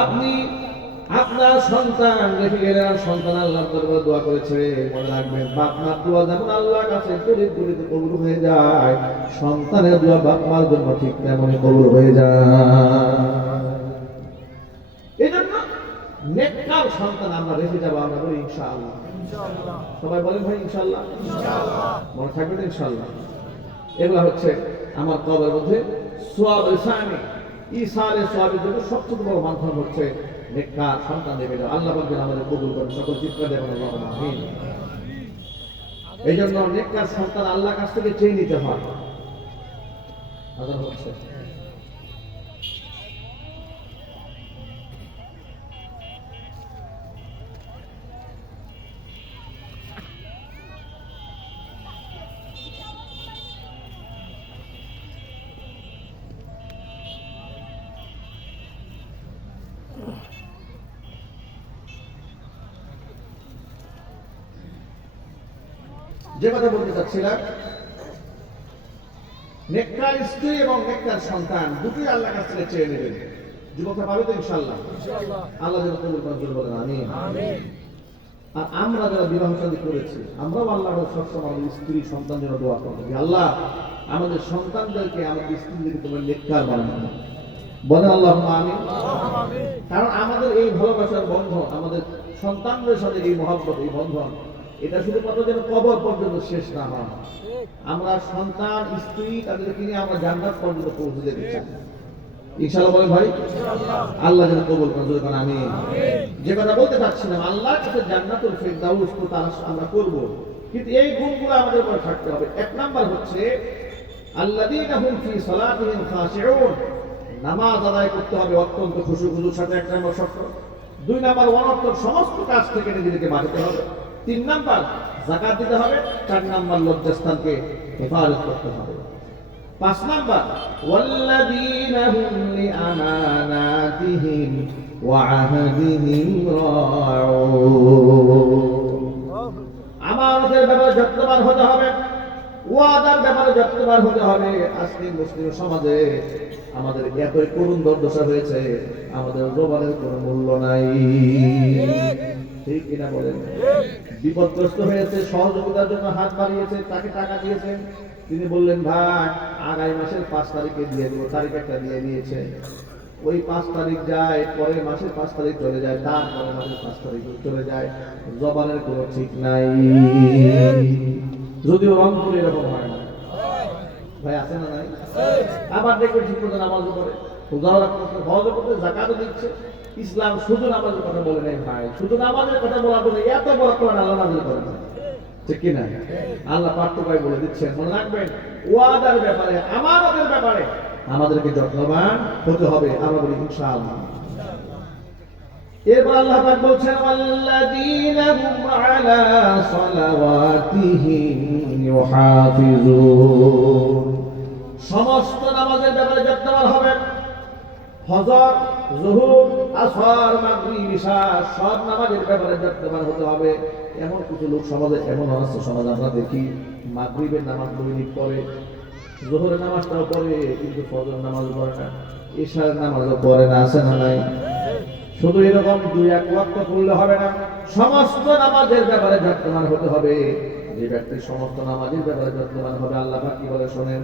আপনি আপনার সন্তান রেখে গেলেন সন্তান আল্লাহর দরবারে দোয়া করেছে মনে রাখবেন। বাপ মার দোয়া যেমন আল্লাহর কাছে গরিব গরিব কবুল হয়ে যায় সন্তানের দোয়া বাপ মার জন্য ঠিক তেমনই কবুল হয়ে যায়। এই জন্য নেককার সন্তান আমরা রেখে যাব আমরা বলি ইনশাআল্লাহ। সবাই বলেন ভাই ইনশাআল্লাহ? মনে থাকবেন ইনশাআল্লাহ? এগুলা হচ্ছে আমার কবের মধ্যে সোয়াব ইসানি ইসারে সোয়াবের জন্য সবচেয়ে বড় মাধ্যম হচ্ছে নেককার, সন্তান দেবে আল্লাহ বলবেন আমাদের কবুল করেন, সকল চিৎকার দেবেন আল্লাহ এই জন্য নেককার সন্তান আল্লাহর কাছ থেকে চেয়ে নিতে হয়। হচ্ছে যে কথা বলতে চাচ্ছিলাম নেককার স্ত্রী এবং নেককার সন্তান দুটোই আল্লাহ কাছ থেকে চেয়ে নেবেন যুবকরা পাবে তো ইনশাল্লাহ আল্লাহ যেন কবুল করেন জোর বলেন আমি আর আমরা যারা বিবাহ শাদী করেছি আমরাও আল্লাহর সবসময় আমাদের স্ত্রী সন্তান যেন দোয়া করব আল্লাহ আমাদের সন্তানদেরকে আমাদের স্ত্রীদেরকে তোমার নেককার বানানো বলেন আল্লাহ আমি কারণ আমাদের এই ভালোবাসার বন্ধন আমাদের সন্তানদের সাথে এই মহব্বত এই বন্ধন এটা শুধুমাত্র যেন কবর পর্যন্ত শেষ না হয়। আমরা সন্তান, স্ত্রী তাদেরকে নিয়ে আমরা জান্নাত পর্যন্ত পৌঁছে যেতে চাই। আমাদের থাকতে হবে। এক নাম্বার হচ্ছে নামাজ আদায় করতে হবে অত্যন্ত খুশু খুশুর সাথে, এক নম্বর দুই নাম্বার, অনর্থক সমস্ত কাজ থেকে নিজেকে বাঁচাতে হবে। তিন নাম্বার, জাকাত দিতে হবে, চার নাম্বার লজ্জাস্থানকে হেফাজত করতে হবে। পাঁচ নাম্বার লিআমানাতিহিম ওয়া আহদিহিম রাউন। আমানতের ব্যাপারে যত্নবান হতে হবে। ওয়াদার ব্যাপারে যত্নবান হতে হবে। আজকে মুসলিম সমাজে আমাদের এতই করুণ দুর্দশা হয়েছে, আমাদের জবানের কোনো মূল্য নাই। ঠিক কিনা বলেন? বিপদগ্রস্ত হয়েছে, সহযোগিতার জন্য হাত বাড়িয়েছে, তাকে টাকা দিয়েছেন তিনি বললেন ভাই আগামী মাসের পাঁচ তারিখে দিয়ে দেবো তারিখ একটা দিয়ে দিয়েছে। ওই পাঁচ তারিখ যায়, পরের মাসের পাঁচ তারিখ চলে যায় তার পরের মাসের পাঁচ তারিখ চলে যায়। জবানের কোনো ঠিক নাই। যদিও রংপুর এরকম হয় না। ভাই, আছে না নাই? আবার দেখবেন ঠিক মতো নামাজও করে রোজাও রাখতে হজও করতে দিচ্ছে। ইসলাম শুধু নামাজের কথা বলে নাই ভাই। শুধু নামাজের কথা বলার জন্য এত বড় কোরআন আল্লাহ নাজিল করে ঠিক কি না আল্লাহ পাঠ্যবাই বলে দিচ্ছেন, মনে রাখবেন, ওয়াদার ব্যাপারে, আমানতের ব্যাপারে আমাদেরকে যত্নবান হতে হবে আমরা বলি ইনশাআল্লাহ। এরপর আল্লাহ পাক বলছেন ওয়াল্লাযীনা হুম আলা সালাওয়াতিহিম সমস্ত নামাজের ব্যাপারে যত্নবান হবেন ফজর, জোহর, আসর, মাগরিব, ইশা, সব নামাজের ব্যাপারে যত্নবান হতে হবে। এমন কিছু লোক সমাজে, এমন আছে সমাজ আমরা দেখি, মাগরিবের নামাজ দৈনিক পড়ে, জোহরের নামাজটাও পড়ে, কিন্তু ফজর নামাজ পড়ে না ঈশার নামাজও পড়ে না, আছে না নাই? শুধু এরকম দুই এক ওয়াক্ত পড়লে হবে না, সমস্ত নামাজের ব্যাপারে যত্নবান হতে হবে। যে ব্যক্তি সমস্ত নামাজের ব্যাপারে যত্নবান হবে, আল্লাহ কি বলে শোনেন?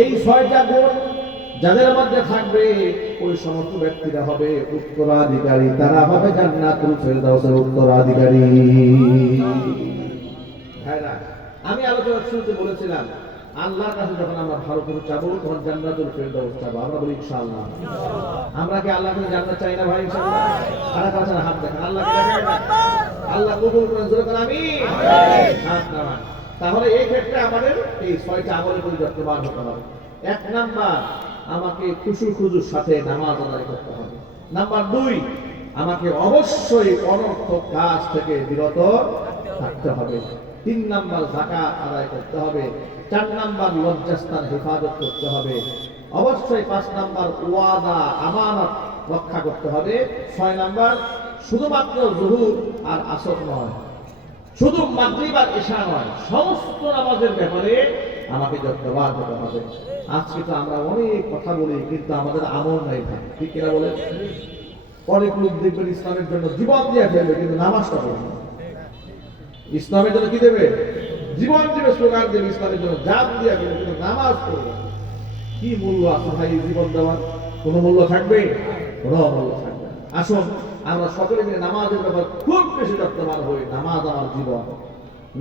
এই যাদের মধ্যে থাকবে ওই সমস্ত ব্যক্তিরা হবে উত্তরাধিকারী। তারা হবে জান্নাতুল ফেরদাউসের উত্তরাধিকারী। আমি আলোচনা শুরুতে বলেছিলাম, আল্লাহর কাছে যখন আমরা ভালো করে চাবো, তখন জান্নাতুল ফেরদাউস চাবো। আমরা বলি, ইনশাআল্লাহ। আমরা কি আল্লাহ কাছে জান্নাত চাই না ভাই, ইনশাআল্লাহ? কারা কাছে হাত দেখেন, আল্লাহ কি দেখেন? আল্লাহ কবুল করেন, জোরে করে আমি হাত নামান তাহলে এই ক্ষেত্রে আমাদের এই ছয়টা আমলের প্রতি যত্নবান হতে হবে। এক নাম্বার আমাকে খুশু খুজুর সাথে নামাজ আদায় করতে হবে। নাম্বার দুই, আমাকে অবশ্যই অনর্থক কাজ থেকে বিরত থাকতে হবে। তিন নাম্বার জাকাত আদায় করতে হবে। চার নাম্বার লজ্জাস্থান হেফাজত করতে হবে। অবশ্যই পাঁচ নাম্বার ওয়াদা, আমানত রক্ষা করতে হবে। ছয় নাম্বার, শুধুমাত্র জহুর আর আসর নয়, শুধু মাগরিব আর নয়, সমস্ত নামাজের ব্যাপারে আমাকে যত্নবান হতে হবে। আজকে তো আমরা অনেক কথা বলি, কিন্তু আমাদের আমল নাই ভাই। ঠিক কিনা বলে অনেক লোক দেখবেন ইসলামের জন্য জীবন দিয়ে ফেলবে, কিন্তু নামাজটা পড়বে ইসলামের জন্য কি দেবে? জীবন দেবে, স্লোগান দেবে, ইসলামের জন্য জান দিয়ে দেবে কিন্তু নামাজ পড়বে কি মূল্য আছে ভাই জীবন দেওয়ার? কোনো মূল্য থাকবে? কোনো মূল্য থাকবে। আসুন, আমরা সকলে মিলে নামাজের ব্যাপার খুব বেশি যত্নবান হই। নামাজ আমার জীবন।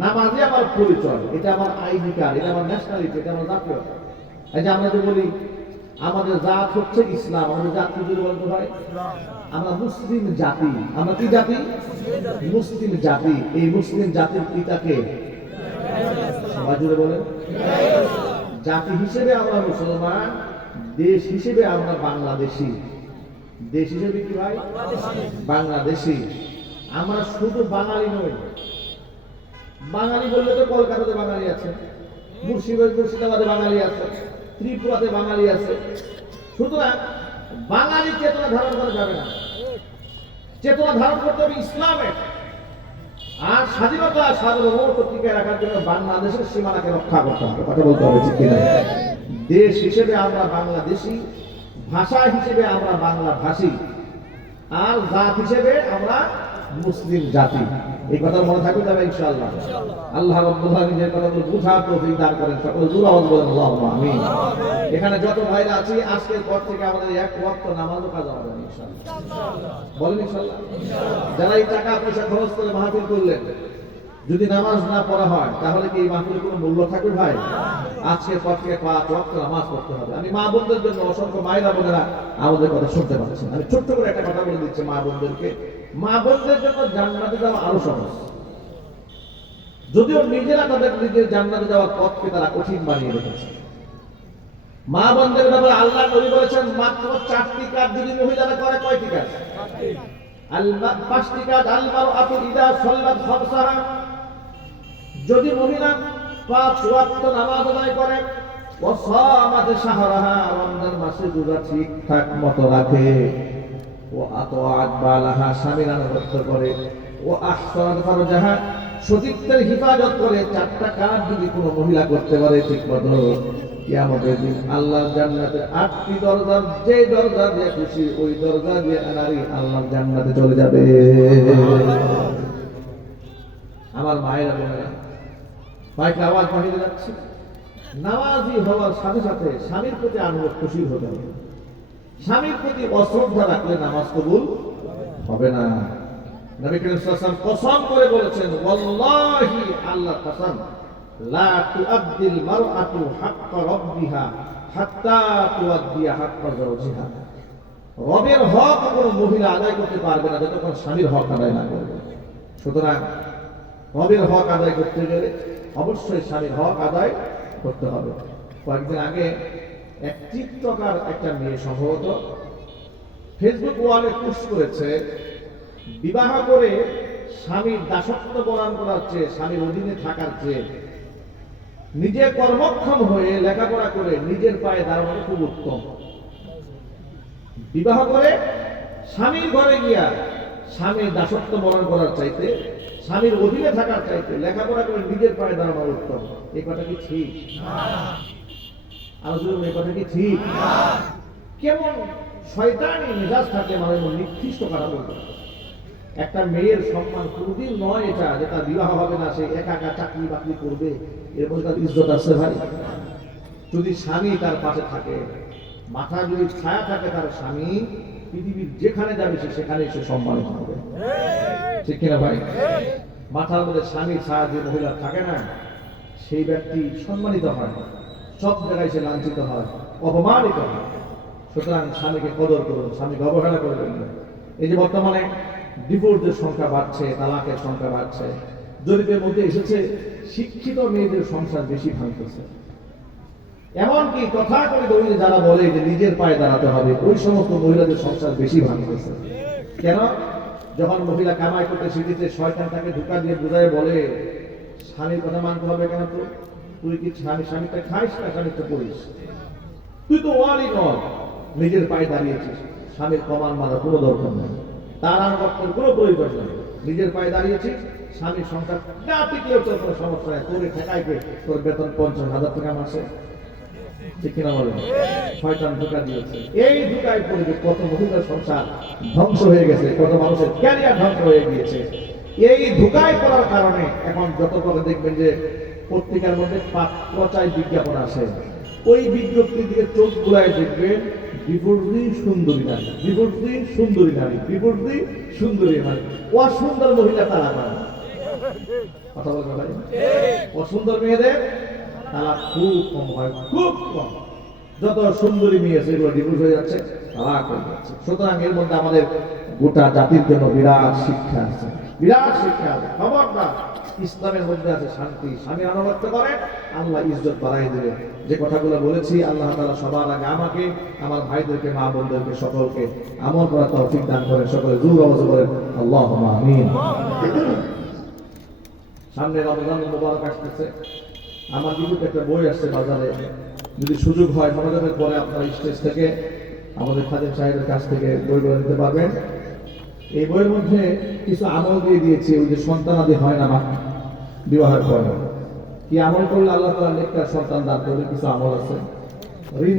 নামাজই আমার পরিচয়, এটা আমার আইডি কার্ড এটা আমার ন্যাশনালিটি এটা আমার জাতীয়তা। এই যে আমরা যে বলি, আমাদের জাত হচ্ছে ইসলাম, আমাদের জাত কি বলতে ভাই আমরা মুসলিম জাতি। আমরা কি জাতি? মুসলিম জাতি। এই মুসলিম জাতির পিতাকে সবাই জুড়ে বলেন। জাতি হিসেবে আমরা মুসলমান, দেশ হিসেবে আমরা বাংলাদেশি। দেশ হিসেবে কি ভাই? বাংলাদেশি। আমরা শুধু বাঙালি নই বাঙালি বললে তো কলকাতাতে বাঙালি আছে, মুর্শিদাবাদ মুর্শিদাবাদে বাঙালি আছে, ত্রিপুরাতে বাঙালি আছে। সুতরাং বাঙালি চেতনা ধারণ করা যাবে না। চেতনা ধারণ করতে হবে ইসলামের। আর স্বাধীনতা সার্বভৌমত্ব টিকে রাখার জন্য বাংলাদেশের সীমানাকে রক্ষা করতে হবে। কথা বলতে হবে, ঠিক কিনা? দেশ হিসেবে আমরা বাংলাদেশি, ভাষা হিসেবে আমরা বাংলা ভাষী আর জাত হিসেবে আমরা মুসলিম জাতি। এই কথা মনে থাকবে যাবে ইনশাআল্লাহ। আল্লাহ রাব্বুল আলামিন যে কথাগুলো বুঝার তৌফিক দান করেন সকলে জোরে আওয়াজ আল্লাহুম্মা আমিন। এখানে যত ভাইরা আছি, আজকের পর থেকে আমাদের এক ওয়াক্ত নামাজও কাজা হবে ইনশাআল্লাহ। বলেন ইনশাআল্লাহ। যারা এই টাকা পয়সা খরচ করে মাহফিল করলেন, যদি নামাজ না পড়া হয়, তাহলে কি এই মাহফিলের কোনো মূল্য থাকবে ভাই? আজকের পর থেকে পাঁচ ওয়াক্ত নামাজ পড়তে হবে। আমি মা বোনদের জন্য অসংখ্য মায়েরা বোনেরা আমাদের কথা শুনতে পাচ্ছেন। আমি ছোট্ট করে একটা কথা বলে দিচ্ছি মা বোনদেরকে। মা বোনদের জন্য জান্নাতে যাওয়া আরও সহজ। যদিও নিজেরা তাদের নিজের জান্নাতে যাওয়ার পথকে তারা কঠিন বানিয়ে রেখেছে। মা ব্যাপারে আল্লাহ নবী বলেছেন, মাত্র চারটি কাজ যদি মহিলারা করে, কয়টি কাজ? পাঁচটি কাজ ইদা সল্লাত খামসাহা যদি মহিলা পাঁচ ওয়াক্ত নামাজ আদায় করে ও সামাতে শাহরাহা, রমজান মাসে রোজা ঠিকঠাক মতো রাখে। ও আতআত বালাহা স্বামীর আনুগত্য করে, ও ফারজাহা সতীত্বের হেফাজত করে, চারটা কাজ যদি কোনো মহিলা করতে পারে কিয়ামতের দিন আটটি দরজা, যে দরজা দিয়ে খুশি, ওই দরজা দিয়ে নারী জান্নাতে চলে যাবে। আমার বোনেরা যাচ্ছে নামাজি হওয়ার সাথে সাথে স্বামীর প্রতি আনুগত খুশি হতে হবে। স্বামীর প্রতি অশ্রদ্ধা রাখলে নামাজ কবুল হবে না। নবী করিম কসম করে বলেছেন, ওয়াল্লাহি আল্লাহ কসম, লা তুআদ্দিল মারআতু হাক্কা রাব্বিহা হাত্তা তুআদ্দিয়া হাক্কা যাওজিহা। রবের হক কোনো মহিলা আদায় করতে পারবে না যতক্ষণ স্বামীর হক আদায় না করবে। সুতরাং রবের হক আদায় করতে গেলে অবশ্যই স্বামীর হক আদায় করতে হবে। কয়েকদিন আগে এক চিত্রকার একটা মেয়ে সম্ভবত। ফেসবুক ওয়ালে পোস্ট করেছে, বিবাহ করে স্বামীর দাসত্ব প্রদান করার চেয়ে স্বামীর অধীনে থাকার চেয়ে নিজে কর্মক্ষম হয়ে লেখাপড়া করে নিজের পায়ে দাঁড়ানো খুব উত্তম। বিবাহ করে স্বামীর ঘরে গিয়া স্বামীর দাসত্ব বরণ করার চাইতে, স্বামীর অধীনে থাকার চাইতে লেখাপড়া করে নিজের পায়ে দাঁড়ানো উত্তম। এই কথা কি ঠিক? কথা কি ঠিক? কেমন শয়তানি মেজাজ নিকৃষ্ট একটা মেয়ের সম্মান নয় এটা, যে তার বিবাহ হবে না, সে একা একা চাকরি বাকরি করবে তার ইজ্জত আছে ভাই। যদি স্বামী তার পাশে থাকে মাথা যদি ছায়া থাকে তার স্বামী, পৃথিবীর যেখানে যাবে সে সেখানে সে সম্মান হবে। ঠিক কিনা ভাই? মাথার মধ্যে স্বামী ছায়া যে মহিলা থাকে না, সেই ব্যক্তি সম্মানিত হয় সব জায়গায় সে লাঞ্ছিত হয়, অপমানিত হয়। সুতরাং স্বামীকে কদর করুন স্বামীকে অবহেলা করবেন না এই যে বর্তমানে ডিভোর্সের সংখ্যা বাড়ছে, তালাকের সংখ্যা বাড়ছে জরিপের মধ্যে এসেছে, শিক্ষিত মেয়েদের সংসার বেশি ভাঙতেছে। এমনকি কথা করে দৌড়ে যারা বলে যে নিজের পায়ে দাঁড়াতে হবে, ওই সমস্ত মহিলাদের সংসার বেশি ভাঙতেছে। কেন? যখন মহিলা কামাই করতে শিখেছে, শয়তান তাকে ঢুকা দিয়ে বোঝায় বলে, স্বামীর কথা মানতে হবে কেন তো তুই কি স্বামী স্বামীটা খাইস না স্বামীটা পড়িস? তুই তো ওয়ারই নয়, নিজের পায়ে দাঁড়িয়েছিস। স্বামীর মারার কোনো দরকার নেই। তার আর কোনো প্রয়োজন নেই। নিজের পায়ে দাঁড়িয়েছিস, স্বামীর সংসার না টিকলেও তোর কোনো সমস্যা নেই। তোরে বেতন পঞ্চাশ হাজার টাকা মাসে। এই কত মহিলার সংসার ধ্বংস হয়ে গেছে, কত মানুষের ক্যারিয়ার ধ্বংস হয়ে গিয়েছে। এই ধোকায় পড়ার কারণে এখন যত করে দেখবেন যে পত্রিকার মধ্যে পাঁচ পচায় বিজ্ঞাপন আসে। ওই বিজ্ঞপ্তির দিকে চোখ গুলায় দেখবেন বিপরীত সুন্দরী নারী বিপরীত সুন্দরী নারী বিপরীত সুন্দরী নারী। অসুন্দর মহিলা তারা না। কথা বলতে পারি অসুন্দর মেয়েদের তারা খুব কম হয়, খুব কম। যত সুন্দরী মেয়ে আছে, এগুলো ডিভোর্স হয়ে যাচ্ছে তালাক হয়ে যাচ্ছে। সুতরাং এর মধ্যে আমাদের গোটা জাতির জন্য বিরাট শিক্ষা আছে। বিরাট শিক্ষা আছে খবরদার। ইসলামের মধ্যে আছে শান্তি, স্বামী আনুগত্য করে, আল্লাহ ইজ্জত বাড়াই দেবে। যে কথাগুলো বলেছি, আল্লাহ তালা সবার আগে আমাকে, আমার ভাইদেরকে, মা বোনদেরকে, সকলকে আমল করার তৌফিক দান করে সকলে জোর আওয়াজ করে আল্লাহ আমিন। সামনে রমজান মোবারক আসতেছে। আমার বিদ্যুৎ একটা বই আসছে বাজারে। যদি সুযোগ হয় মনোযোগের পরে আপনার স্টেজ থেকে আমাদের খাদিম সাহেবের কাছ থেকে বইগুলো নিতে পারবেন। এই বইয়ের মধ্যে কিছু আমল দিয়ে দিয়েছে, ওই যে সন্তান আদি হয় না বিবাহের পরে। কি আমল করলে আল্লাহ তালা নেকটার সন্তান দান করবে? কিছু আমল আছে? ঋণ